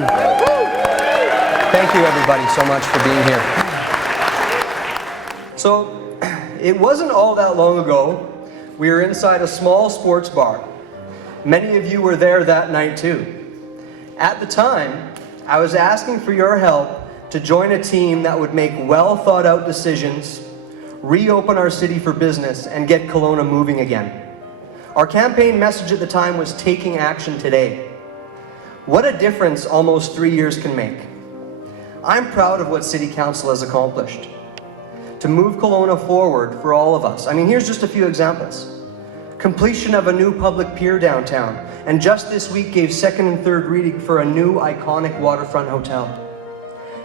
Thank you, everybody, so much for being here. So, it wasn't all that long ago, we were inside a small sports bar. Many of you were there that night too. At the time, I was asking for your help to join a team that would make well thought out decisions, reopen our city for business, and get Kelowna moving again. Our campaign message at the time was taking action today. What a difference almost 3 years can make. I'm proud of what City Council has accomplished to move Kelowna forward for all of us. I mean, here's just a few examples. Completion of a new public pier downtown, and just this week gave second and third reading for a new iconic waterfront hotel.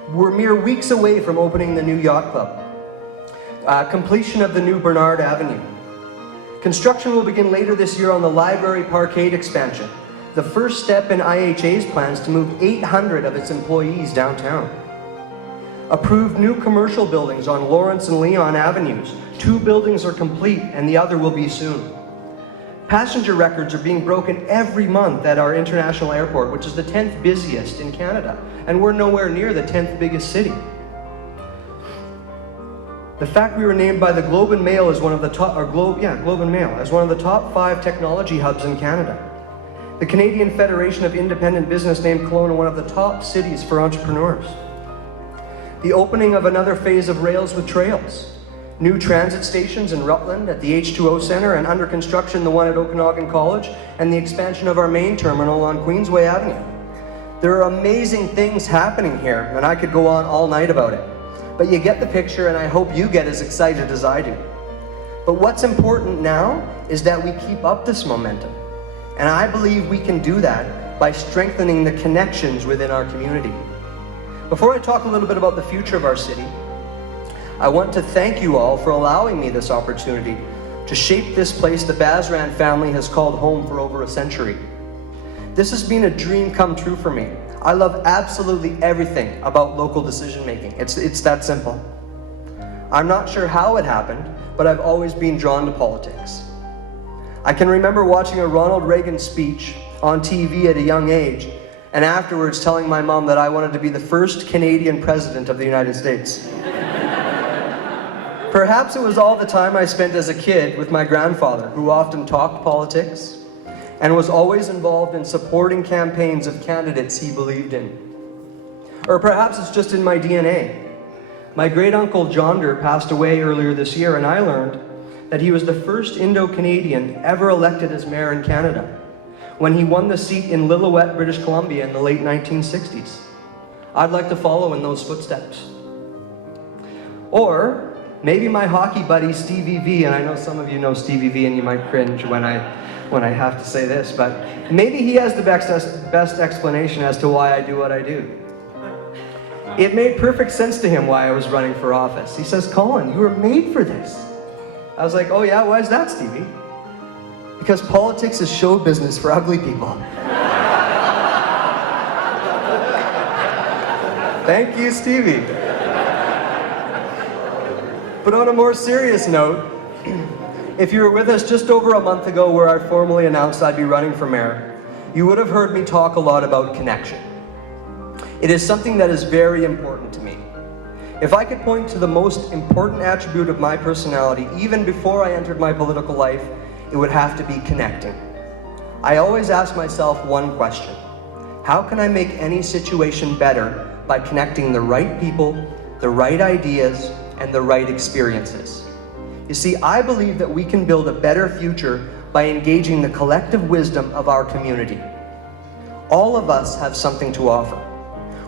We're mere weeks away from opening the new yacht club. Completion of the new Bernard Avenue. Construction will begin later this year on the Library Parkade expansion, the first step in IHA's plans to move 800 of its employees downtown. Approved new commercial buildings on Lawrence and Leon Avenues. 2 buildings are complete and the other will be soon. Passenger records are being broken every month at our international airport, which is the 10th busiest in Canada, and we're nowhere near the 10th biggest city. The fact we were named by the Globe and Mail as one of the top, Globe and Mail, as one of the top 5 technology hubs in Canada. The Canadian Federation of Independent Business named Kelowna one of the top cities for entrepreneurs. The opening of another phase of Rails with Trails. New transit stations in Rutland at the H2O Centre, and under construction the one at Okanagan College, and the expansion of our main terminal on Queensway Avenue. There are amazing things happening here, and I could go on all night about it. But you get the picture, and I hope you get as excited as I do. But what's important now is that we keep up this momentum. And I believe we can do that by strengthening the connections within our community. Before I talk a little bit about the future of our city, I want to thank you all for allowing me this opportunity to shape this place the Basran family has called home for over a century. This has been a dream come true for me. I love absolutely everything about local decision making. It's that simple. I'm not sure how it happened, but I've always been drawn to politics. I can remember watching a Ronald Reagan speech on TV at a young age, and afterwards telling my mom that I wanted to be the first Canadian president of the United States. Perhaps it was all the time I spent as a kid with my grandfather, who often talked politics and was always involved in supporting campaigns of candidates he believed in. Or perhaps it's just in my DNA. My great-uncle Jonder passed away earlier this year, and I learned that he was the first Indo-Canadian ever elected as mayor in Canada, when he won the seat in Lillooet, British Columbia in the late 1960s. I'd like to follow in those footsteps. Or maybe my hockey buddy Stevie V, and I know some of you know Stevie V and you might cringe when I have to say this, but maybe he has the best explanation as to why I do what I do. It made perfect sense to him why I was running for office. He says, "Colin, you were made for this." I was like, "Oh yeah, why is that, Stevie?" Because politics is show business for ugly people. Thank you, Stevie. But on a more serious note, if you were with us just over a month ago where I formally announced I'd be running for mayor, you would have heard me talk a lot about connection. It is something that is very important to me. If I could point to the most important attribute of my personality, even before I entered my political life, it would have to be connecting. I always ask myself one question: how can I make any situation better by connecting the right people, the right ideas, and the right experiences? You see, I believe that we can build a better future by engaging the collective wisdom of our community. All of us have something to offer.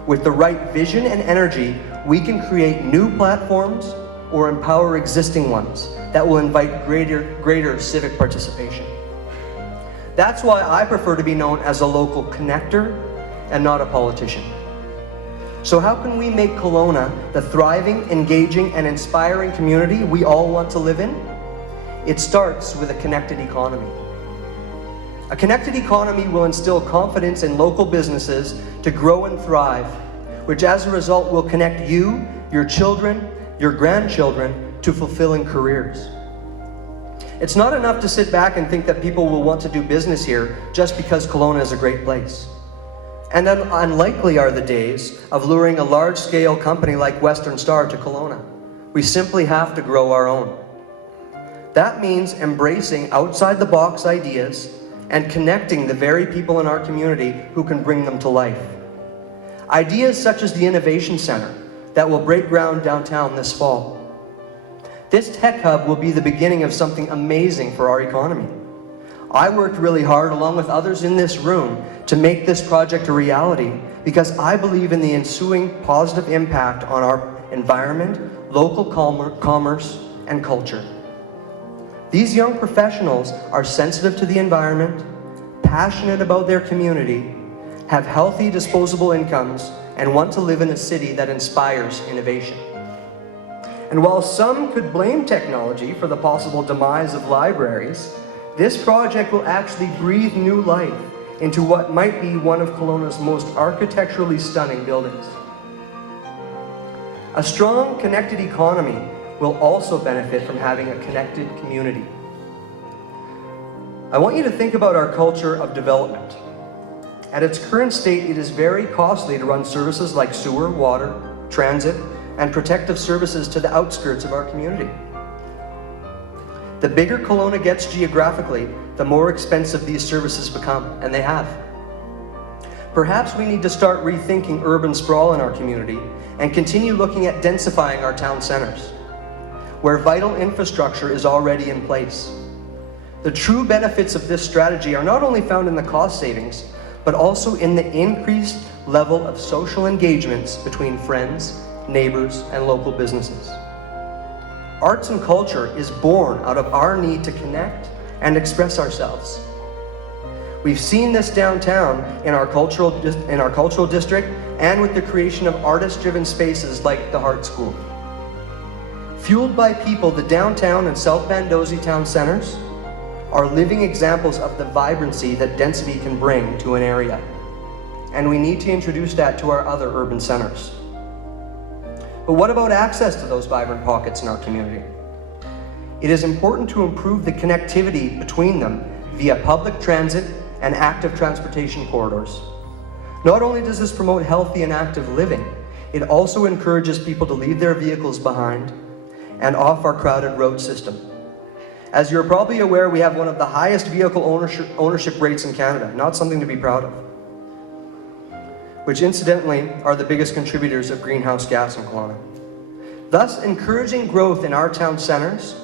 With the right vision and energy, we can create new platforms or empower existing ones that will invite greater civic participation. That's why I prefer to be known as a local connector and not a politician. So how can we make Kelowna the thriving, engaging, and inspiring community we all want to live in? It starts with a connected economy. A connected economy will instill confidence in local businesses to grow and thrive, which as a result will connect you, your children, your grandchildren to fulfilling careers. It's not enough to sit back and think that people will want to do business here just because Kelowna is a great place. And unlikely are the days of luring a large-scale company like Western Star to Kelowna. We simply have to grow our own. That means embracing outside-the-box ideas and connecting the very people in our community who can bring them to life. Ideas such as the Innovation Center that will break ground downtown this fall. This tech hub will be the beginning of something amazing for our economy. I worked really hard, along with others in this room, to make this project a reality because I believe in the ensuing positive impact on our environment, local commerce, and culture. These young professionals are sensitive to the environment, passionate about their community, have healthy disposable incomes, and want to live in a city that inspires innovation. And while some could blame technology for the possible demise of libraries, this project will actually breathe new life into what might be one of Kelowna's most architecturally stunning buildings. A strong, connected economy will also benefit from having a connected community. I want you to think about our culture of development. At its current state, it is very costly to run services like sewer, water, transit, and protective services to the outskirts of our community. The bigger Kelowna gets geographically, the more expensive these services become, and they have. Perhaps we need to start rethinking urban sprawl in our community and continue looking at densifying our town centers, where vital infrastructure is already in place. The true benefits of this strategy are not only found in the cost savings, but also in the increased level of social engagements between friends, neighbors, and local businesses. Arts and culture is born out of our need to connect and express ourselves. We've seen this downtown in our cultural district and with the creation of artist-driven spaces like the Heart School. Fueled by people, the downtown and South Bandosey town centers are living examples of the vibrancy that density can bring to an area. And we need to introduce that to our other urban centers. But what about access to those vibrant pockets in our community? It is important to improve the connectivity between them via public transit and active transportation corridors. Not only does this promote healthy and active living, it also encourages people to leave their vehicles behind and off our crowded road system. As you're probably aware, we have one of the highest vehicle ownership rates in Canada, not something to be proud of, which incidentally are the biggest contributors of greenhouse gas in Kelowna. Thus, encouraging growth in our town centers,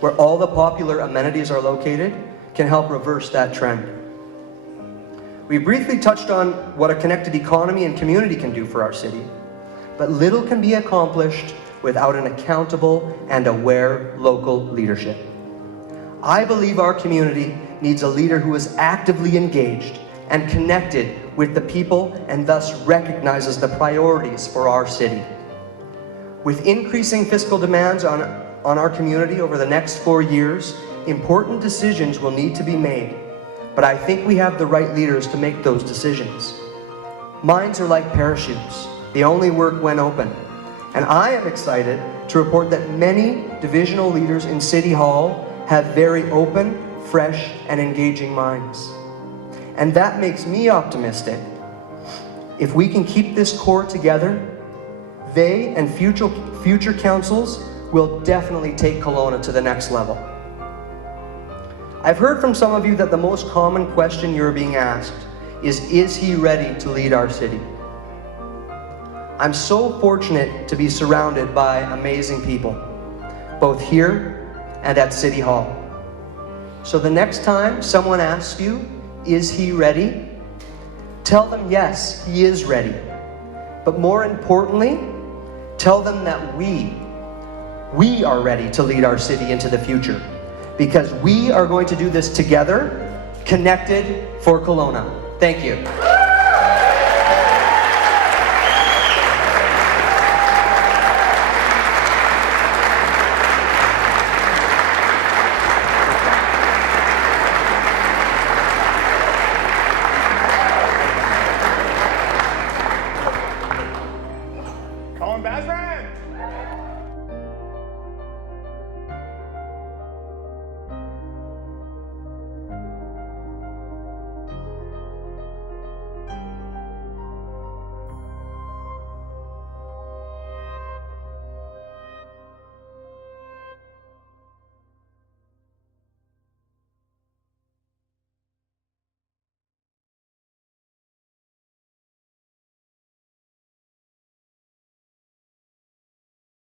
where all the popular amenities are located, can help reverse that trend. We briefly touched on what a connected economy and community can do for our city, but little can be accomplished without an accountable and aware local leadership. I believe our community needs a leader who is actively engaged and connected with the people and thus recognizes the priorities for our city. With increasing fiscal demands on our community over the next 4 years, important decisions will need to be made, but I think we have the right leaders to make those decisions. Minds are like parachutes. They only work when open. And I am excited to report that many divisional leaders in City Hall have very open, fresh, and engaging minds. And that makes me optimistic. If we can keep this core together, they and future councils will definitely take Kelowna to the next level. I've heard from some of you that the most common question you're being asked is he ready to lead our city? I'm so fortunate to be surrounded by amazing people, both here and at City Hall. So the next time someone asks you, is he ready? Tell them yes, he is ready. But more importantly, tell them that we are ready to lead our city into the future, because we are going to do this together, connected for Kelowna. Thank you.